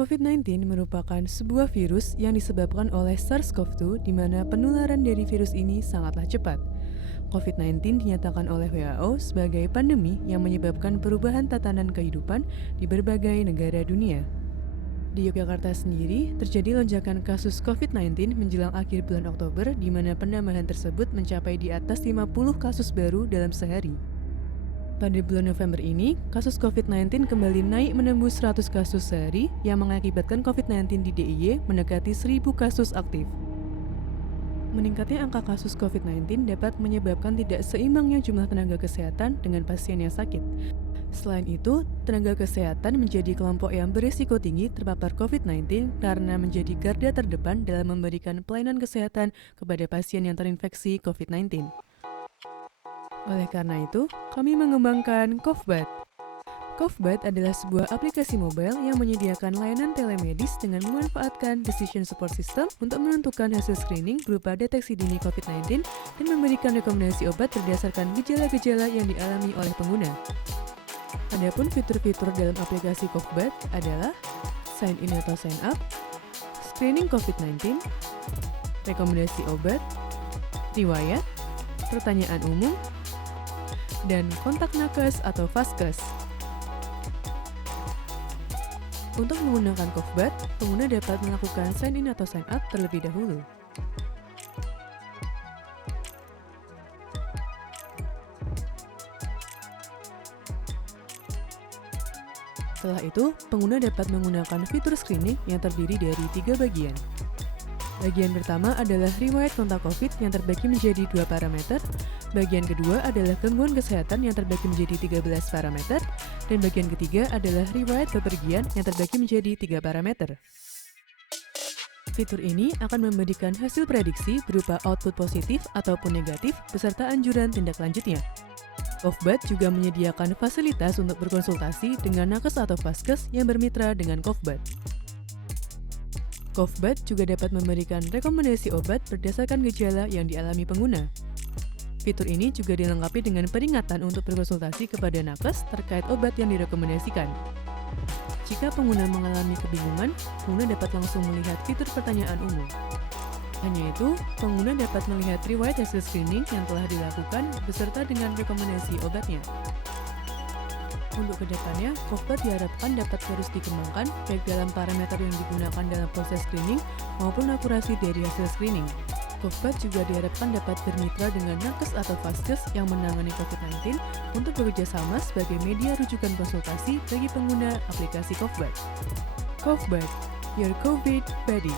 COVID-19 merupakan sebuah virus yang disebabkan oleh SARS-CoV-2 di mana penularan dari virus ini sangatlah cepat. COVID-19 dinyatakan oleh WHO sebagai pandemi yang menyebabkan perubahan tatanan kehidupan di berbagai negara dunia. Di Yogyakarta sendiri, terjadi lonjakan kasus COVID-19 menjelang akhir bulan Oktober di mana penambahan tersebut mencapai di atas 50 kasus baru dalam sehari. Pada bulan November ini, kasus COVID-19 kembali naik menembus 100 kasus sehari yang mengakibatkan COVID-19 di DIY mendekati 1.000 kasus aktif. Meningkatnya angka kasus COVID-19 dapat menyebabkan tidak seimbangnya jumlah tenaga kesehatan dengan pasien yang sakit. Selain itu, tenaga kesehatan menjadi kelompok yang berisiko tinggi terpapar COVID-19 karena menjadi garda terdepan dalam memberikan pelayanan kesehatan kepada pasien yang terinfeksi COVID-19. Oleh karena itu, kami mengembangkan Cofbat. Cofbat adalah sebuah aplikasi mobile yang menyediakan layanan telemedis dengan memanfaatkan Decision Support System untuk menentukan hasil screening berupa deteksi dini COVID-19 dan memberikan rekomendasi obat berdasarkan gejala-gejala yang dialami oleh pengguna. Adapun fitur-fitur dalam aplikasi Cofbat adalah sign in atau sign up, screening COVID-19, rekomendasi obat, riwayat, pertanyaan umum, dan kontak nakes atau vaskes. Untuk menggunakan Cofbat, pengguna dapat melakukan sign in atau sign up terlebih dahulu. Setelah itu, pengguna dapat menggunakan fitur screening yang terdiri dari 3 bagian. Bagian pertama adalah riwayat kontak COVID yang terbagi menjadi 2 parameter. Bagian kedua adalah gangguan kesehatan yang terbagi menjadi 13 parameter. Dan bagian ketiga adalah riwayat bepergian yang terbagi menjadi 3 parameter. Fitur ini akan memberikan hasil prediksi berupa output positif ataupun negatif beserta anjuran tindak lanjutnya. Cofbat juga menyediakan fasilitas untuk berkonsultasi dengan nakes atau vaskes yang bermitra dengan Cofbat. Cofbat juga dapat memberikan rekomendasi obat berdasarkan gejala yang dialami pengguna. Fitur ini juga dilengkapi dengan peringatan untuk berkonsultasi kepada nakes terkait obat yang direkomendasikan. Jika pengguna mengalami kebingungan, pengguna dapat langsung melihat fitur pertanyaan umum. Hanya itu, pengguna dapat melihat riwayat hasil screening yang telah dilakukan beserta dengan rekomendasi obatnya. Untuk kedepannya, Cofbat diharapkan dapat terus dikembangkan baik dalam parameter yang digunakan dalam proses screening maupun akurasi dari hasil screening. Cofbat juga diharapkan dapat bermitra dengan nakes atau vaskes yang menangani COVID-19 untuk bekerja sama sebagai media rujukan konsultasi bagi pengguna aplikasi Cofbat. Cofbat, your COVID buddy.